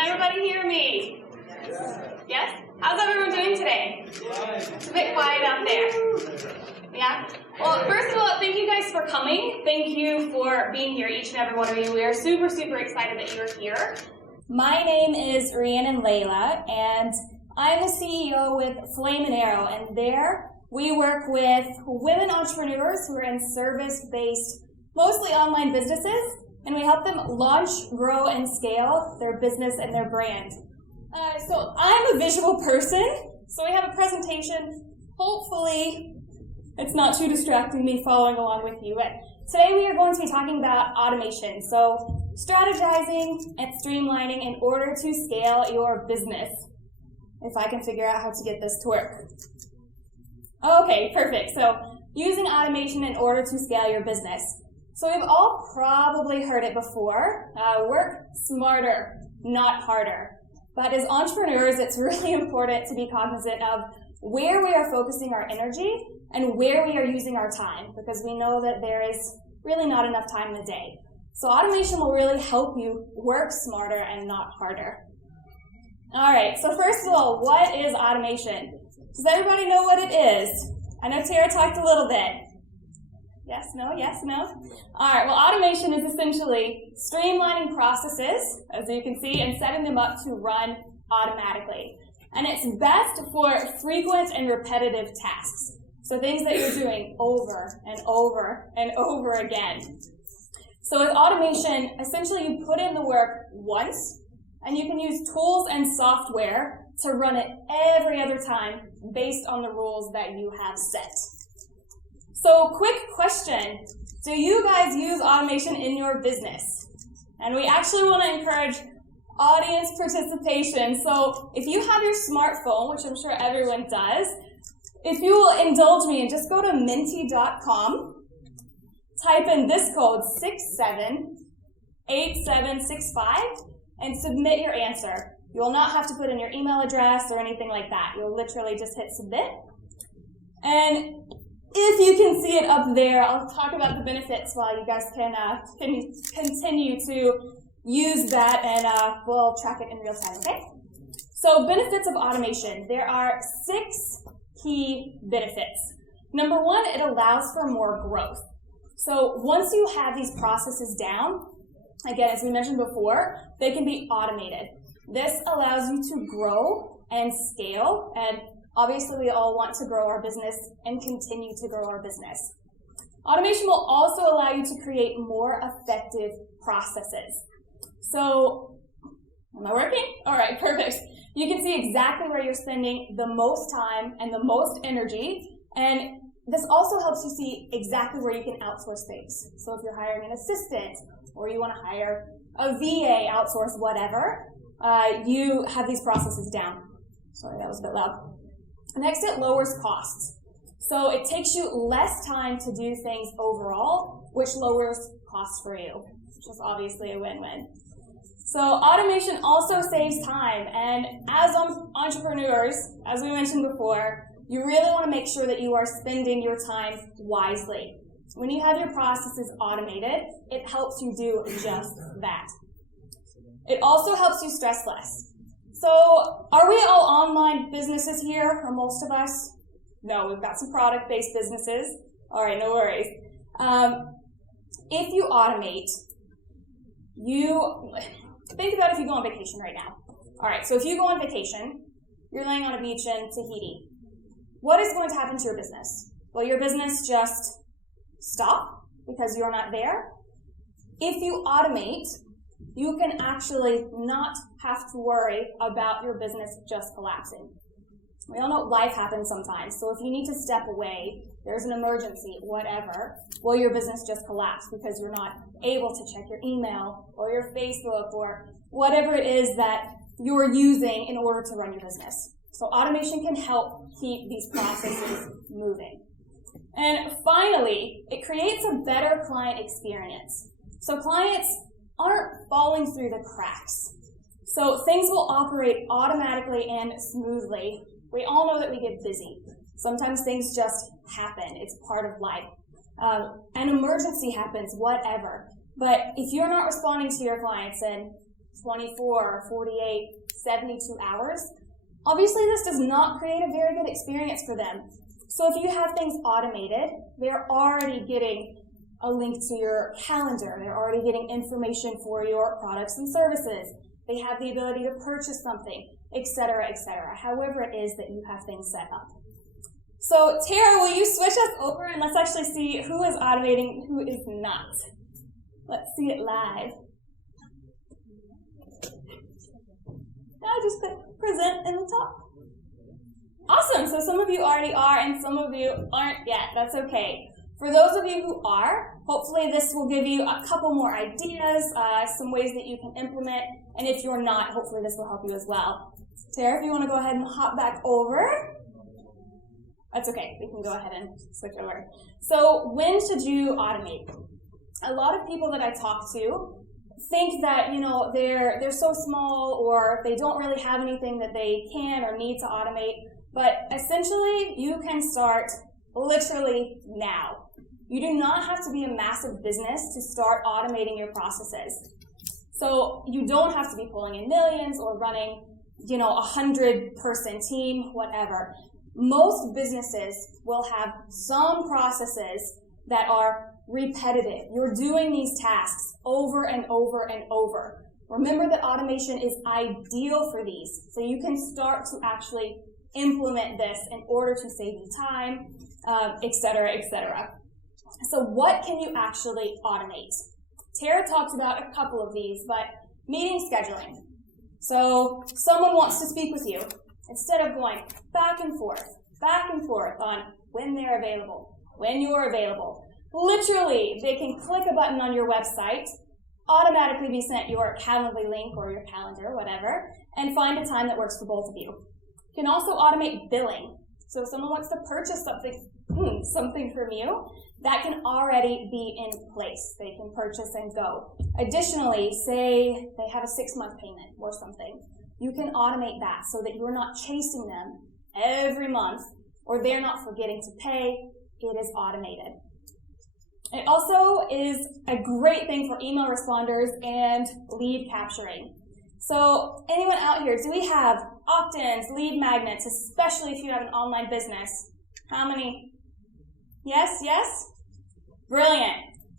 everybody hear me? Yes? How's everyone doing today? It's a bit quiet out there. Yeah? Well, first of all, thank you guys for coming. Thank you for being here, each and every one of you. We are super, super excited that you're here. My name is Rhiannon Leila, and I'm the CEO with Flame and Arrow, and there we work with women entrepreneurs who are in service-based, mostly online businesses, and we help them launch, grow, and scale their business and their brand. So I'm a visual person, so we have a presentation. Hopefully, it's not too distracting me following along with you. But today we are going to be talking about automation. So strategizing and streamlining in order to scale your business. If I can figure out how to get this to work. Okay, perfect. So using automation in order to scale your business. So we've all probably heard it before. Work smarter, not harder. But as entrepreneurs, it's really important to be cognizant of where we are focusing our energy and where we are using our time, because we know that there is really not enough time in the day. So automation will really help you work smarter and not harder. All right, so first of all, what is automation? Does everybody know what it is? I know Tara talked a little bit. Yes, no, yes, no? All right, well, automation is essentially streamlining processes, as you can see, and setting them up to run automatically. And it's best for frequent and repetitive tasks. So things that you're doing over and over and over again. So with automation, essentially you put in the work once, and you can use tools and software to run it every other time based on the rules that you have set. So quick question, do you guys use automation in your business? And we actually want to encourage audience participation. So if you have your smartphone, which I'm sure everyone does, if you will indulge me and just go to minty.com, type in this code 678765 and submit your answer. You will not have to put in your email address or anything like that. You'll literally just hit submit. And if you can see it up there, I'll talk about the benefits while you guys can continue to use that, and we'll track it in real time, okay? So benefits of automation. There are 6 key benefits. Number 1, it allows for more growth. So once you have these processes down, again, as we mentioned before, they can be automated. This allows you to grow and scale, and obviously we all want to grow our business and continue to grow our business. Automation will also allow you to create more effective processes. So, am I working? All right, perfect. You can see exactly where you're spending the most time and the most energy, and this also helps you see exactly where you can outsource things. So if you're hiring an assistant, or you want to hire a VA, outsource, whatever, you have these processes down. Sorry, that was a bit loud. Next, it lowers costs. So it takes you less time to do things overall, which lowers costs for you, which is obviously a win-win. So automation also saves time, and as entrepreneurs, as we mentioned before, you really want to make sure that you are spending your time wisely. When you have your processes automated, it helps you do just that. It also helps you stress less. So are we all online businesses here, or most of us? No, we've got some product-based businesses. All right, no worries. If you automate, think about if you go on vacation right now. All right, so if you go on vacation, you're laying on a beach in Tahiti. What is going to happen to your business? Will your business just stop because you're not there? If you automate, you can actually not have to worry about your business just collapsing. We all know life happens sometimes, so if you need to step away, there's an emergency, whatever, will your business just collapse because you're not able to check your email or your Facebook or whatever it is that you're using in order to run your business. So automation can help keep these processes moving. And finally, it creates a better client experience. So clients aren't falling through the cracks. So things will operate automatically and smoothly. We all know that we get busy. Sometimes things just happen. It's part of life. An emergency happens, whatever. But if you're not responding to your clients and 24, 48, 72 hours, obviously this does not create a very good experience for them. So if you have things automated, they're already getting a link to your calendar. They're already getting information for your products and services. They have the ability to purchase something, etc., however it is that you have things set up. So Tara, will you switch us over and let's actually see who is automating, who is not. Let's see it live. Now just click present in the top. Awesome, so some of you already are and some of you aren't yet. That's okay. For those of you who are, hopefully this will give you a couple more ideas, some ways that you can implement, and if you're not, hopefully this will help you as well. Tara, if you want to go ahead and hop back over. That's okay, we can go ahead and switch over. So when should you automate? A lot of people that I talk to think that, you know, they're so small or they don't really have anything that they can or need to automate, but essentially you can start literally now. You do not have to be a massive business to start automating your processes. So you don't have to be pulling in millions or running, you know, 100-person team, whatever. Most businesses will have some processes that are repetitive. You're doing these tasks over and over and over. Remember that automation is ideal for these, so you can start to actually implement this in order to save you time, etc., etc. So what can you actually automate? Tara talked about a couple of these, but meeting scheduling. So someone wants to speak with you. Instead of going back and forth on when they're available, when you're available, literally they can click a button on your website, automatically be sent your Calendly link or your calendar, whatever, and find a time that works for both of you. You can also automate billing. So if someone wants to purchase something from you, that can already be in place. They can purchase and go. Additionally, say they have a 6-month payment or something. You can automate that so that you're not chasing them every month or they're not forgetting to pay. It is automated. It also is a great thing for email responders and lead capturing. So anyone out here, do we have opt-ins, lead magnets, especially if you have an online business? How many? Yes, yes? Brilliant.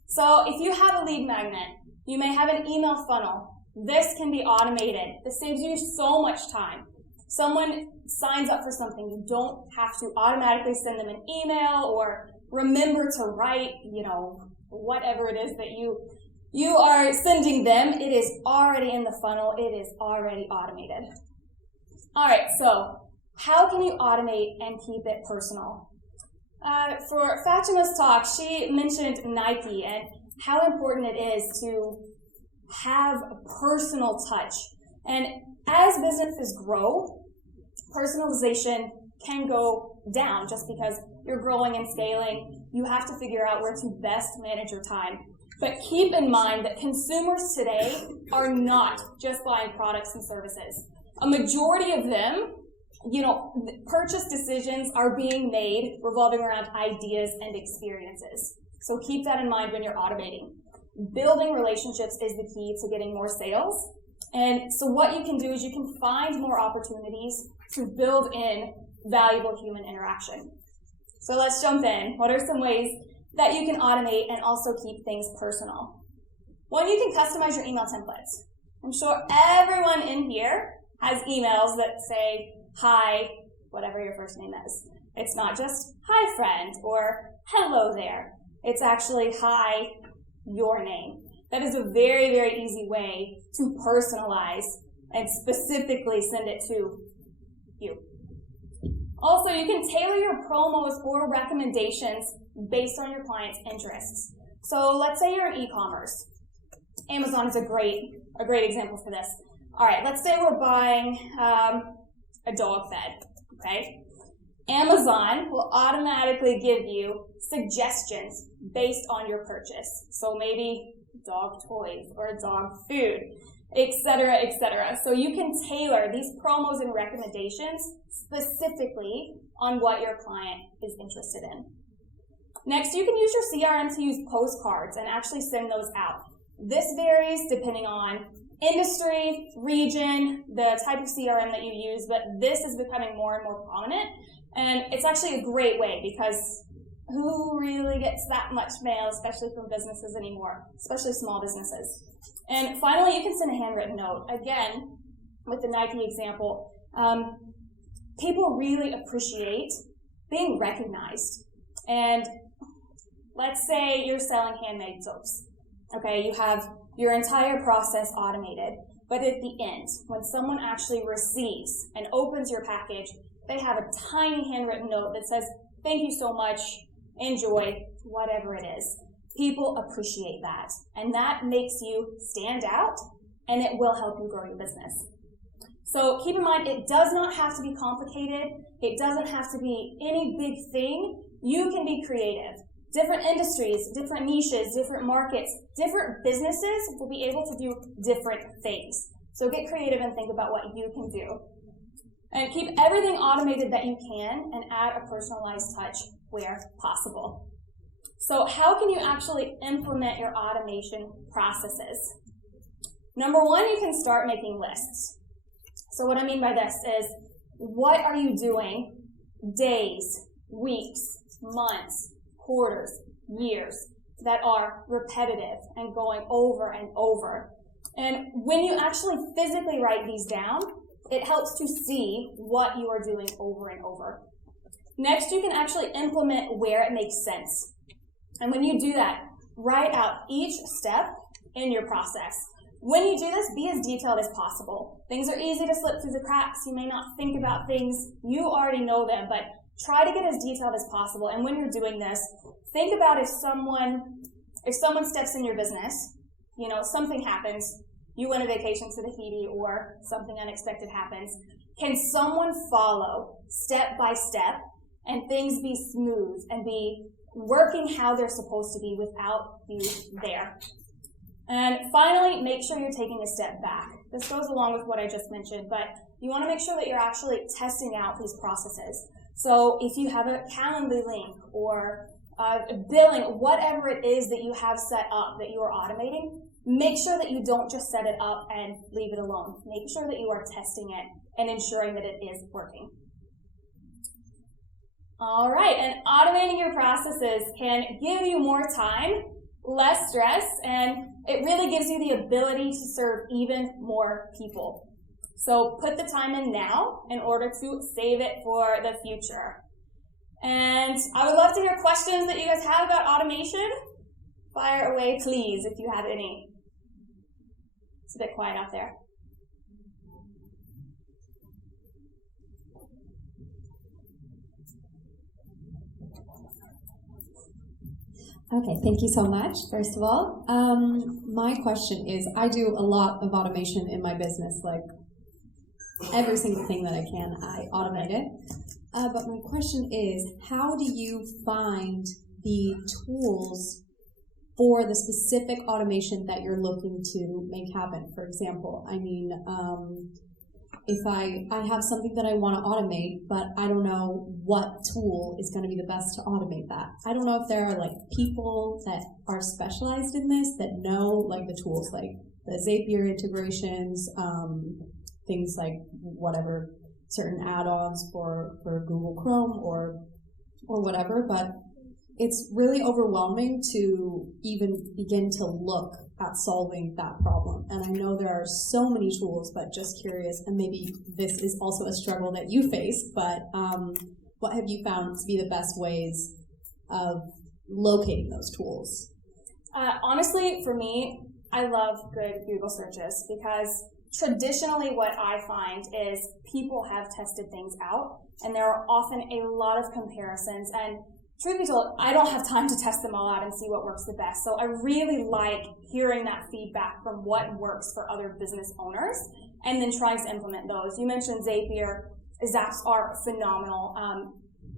So if you have a lead magnet, you may have an email funnel. This can be automated. This saves you so much time. Someone signs up for something, you don't have to automatically send them an email or remember to write, you know, whatever it is that you are sending them. It is already in the funnel. It is already automated. All right, so how can you automate and keep it personal? For Fatima's talk, she mentioned Nike and how important it is to have a personal touch. And as businesses grow, personalization can go down just because you're growing and scaling. You have to figure out where to best manage your time. But keep in mind that consumers today are not just buying products and services. A majority of them, you know, purchase decisions are being made revolving around ideas and experiences. So keep that in mind when you're automating. Building relationships is the key to getting more sales. And so what you can do is you can find more opportunities to build in valuable human interaction. So let's jump in. What are some ways that you can automate and also keep things personal? One, you can customize your email templates. I'm sure everyone in here has emails that say, hi, whatever your first name is. It's not just, hi friend, or hello there. It's actually, hi, your name. That is a very, very easy way to personalize and specifically send it to you. Also, you can tailor your promos or recommendations based on your client's interests. So let's say you're in e-commerce. Amazon is a great example for this. All right, let's say we're buying a dog bed, okay? Amazon will automatically give you suggestions based on your purchase. So maybe dog toys or dog food, etc., etc. So you can tailor these promos and recommendations specifically on what your client is interested in. Next, you can use your CRM to use postcards and actually send those out. This varies depending on industry, region, the type of CRM that you use, but this is becoming more and more prominent. And it's actually a great way because who really gets that much mail, especially from businesses anymore, especially small businesses. And finally, you can send a handwritten note. Again, with the Nike example, people really appreciate being recognized. And let's say you're selling handmade soaps. Okay, you have your entire process automated, but at the end, when someone actually receives and opens your package, they have a tiny handwritten note that says, "Thank you so much, enjoy," whatever it is. People appreciate that, and that makes you stand out, and it will help you grow your business. So keep in mind, it does not have to be complicated. It doesn't have to be any big thing. You can be creative. Different industries, different niches, different markets, different businesses will be able to do different things. So get creative and think about what you can do. And keep everything automated that you can and add a personalized touch where possible. So how can you actually implement your automation processes? Number one, you can start making lists. So what I mean by this is, what are you doing days, weeks, months, quarters, years that are repetitive and going over and over? And when you actually physically write these down, it helps to see what you are doing over and over. Next, you can actually implement where it makes sense. And when you do that, write out each step in your process. When you do this, be as detailed as possible. Things are easy to slip through the cracks. You may not think about things. You already know them, but try to get as detailed as possible. And when you're doing this, think about if someone steps in your business, something happens, you went on vacation to Tahiti or something unexpected happens. Can someone follow step by step and things be smooth and be working how they're supposed to be without you there? And finally, make sure you're taking a step back. This goes along with what I just mentioned, but you want to make sure that you're actually testing out these processes. So if you have a Calendly link or billing, whatever it is that you have set up that you are automating, make sure that you don't just set it up and leave it alone. Make sure that you are testing it and ensuring that it is working. All right, and automating your processes can give you more time, less stress, and it really gives you the ability to serve even more people. So put the time in now in order to save it for the future. And I would love to hear questions that you guys have about automation. Fire away, please, if you have any. It's a bit quiet out there. Okay, thank you so much, first of all. My question is, I do a lot of automation in my business, like every single thing that I can, I automate it. But my question is, how do you find the tools for the specific automation that you're looking to make happen? For example, if I have something that I want to automate, but I don't know what tool is going to be the best to automate that. I don't know if there are people that are specialized in this that know the tools, like the Zapier integrations, things like whatever, certain add-ons for Google Chrome or whatever, but it's really overwhelming to even begin to look at solving that problem. And I know there are so many tools, but just curious, and maybe this is also a struggle that you face, but what have you found to be the best ways of locating those tools? Honestly, for me, I love good Google searches because traditionally what I find is people have tested things out, and there are often a lot of comparisons, and truth be told, I don't have time to test them all out and see what works the best. So I really like hearing that feedback from what works for other business owners and then trying to implement those. You mentioned Zapier. Zaps are phenomenal.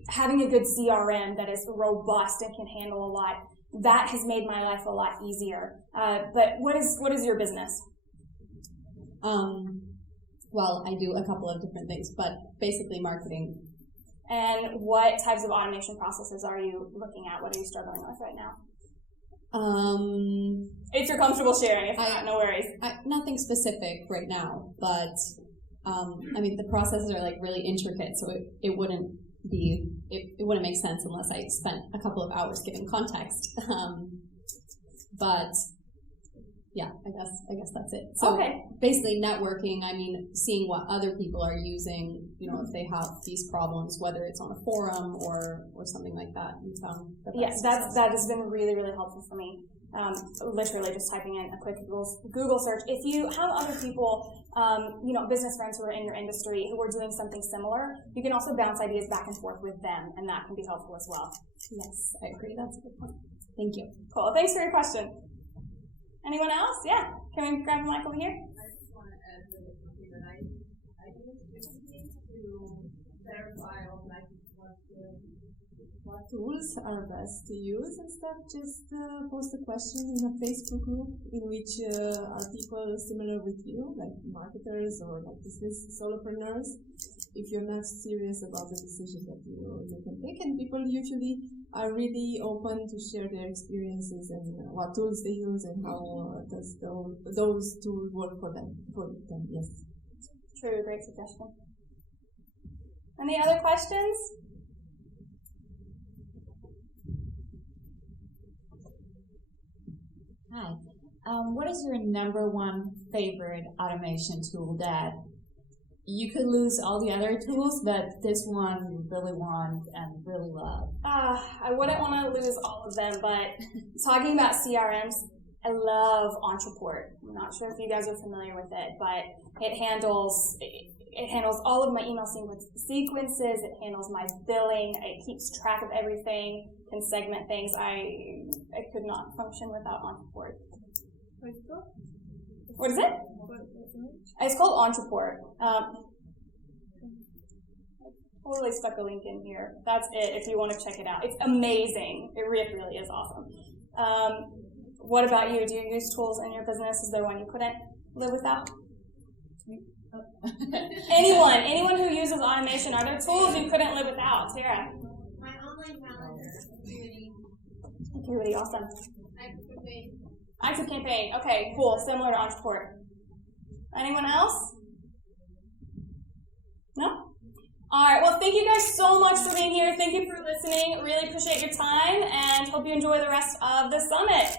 Having a good CRM that is robust and can handle a lot, that has made my life a lot easier. But what is your business? Well, I do a couple of different things, but basically marketing. And what types of automation processes are you looking at? What are you struggling with right now? If you're comfortable sharing, if not, no worries. Nothing specific right now, but I mean the processes are like really intricate, so it wouldn't make sense unless I spent a couple of hours giving context. But yeah, I guess that's it. So basically networking, I mean, seeing what other people are using, you know, if they have these problems, whether it's on a forum or something like that. And found that has been really, really helpful for me. Literally just typing in a quick Google search. If you have other people, you know, business friends who are in your industry who are doing something similar, you can also bounce ideas back and forth with them, and that can be helpful as well. Yes, I agree. That's a good point. Thank you. Cool. Thanks for your question. Anyone else? Yeah. Can we grab the mic over here? I just want to add really something that I use recently to verify or like what tools are best to use and stuff. Just post a question in a Facebook group in which are people similar with you, like marketers or like business solopreneurs. If you're not serious about the decision that you can take, and people usually are really open to share their experiences and what tools they use and how does those tools work for them. Yes. True, great suggestion. Any other questions? Hi. What is your number one favorite automation tool that you could lose all the other tools, but this one you really want and really love? I wouldn't want to lose all of them, but talking about CRMs, I love Entreport. I'm not sure if you guys are familiar with it, but it handles all of my email sequences. It handles my billing. It keeps track of everything, can segment things. I could not function without Entreport. What is it? It's called Entreport. Totally stuck a link in here. That's it if you want to check it out. It's amazing. It really is awesome. What about you? Do you use tools in your business? Is there one you couldn't live without? Anyone who uses automation, are there tools you couldn't live without? Tara? My online calendar, Acuity, awesome. Active Campaign. Okay, cool. Similar to Entreport. Anyone else? No? All right. Well, thank you guys so much for being here. Thank you for listening. Really appreciate your time, and hope you enjoy the rest of the summit.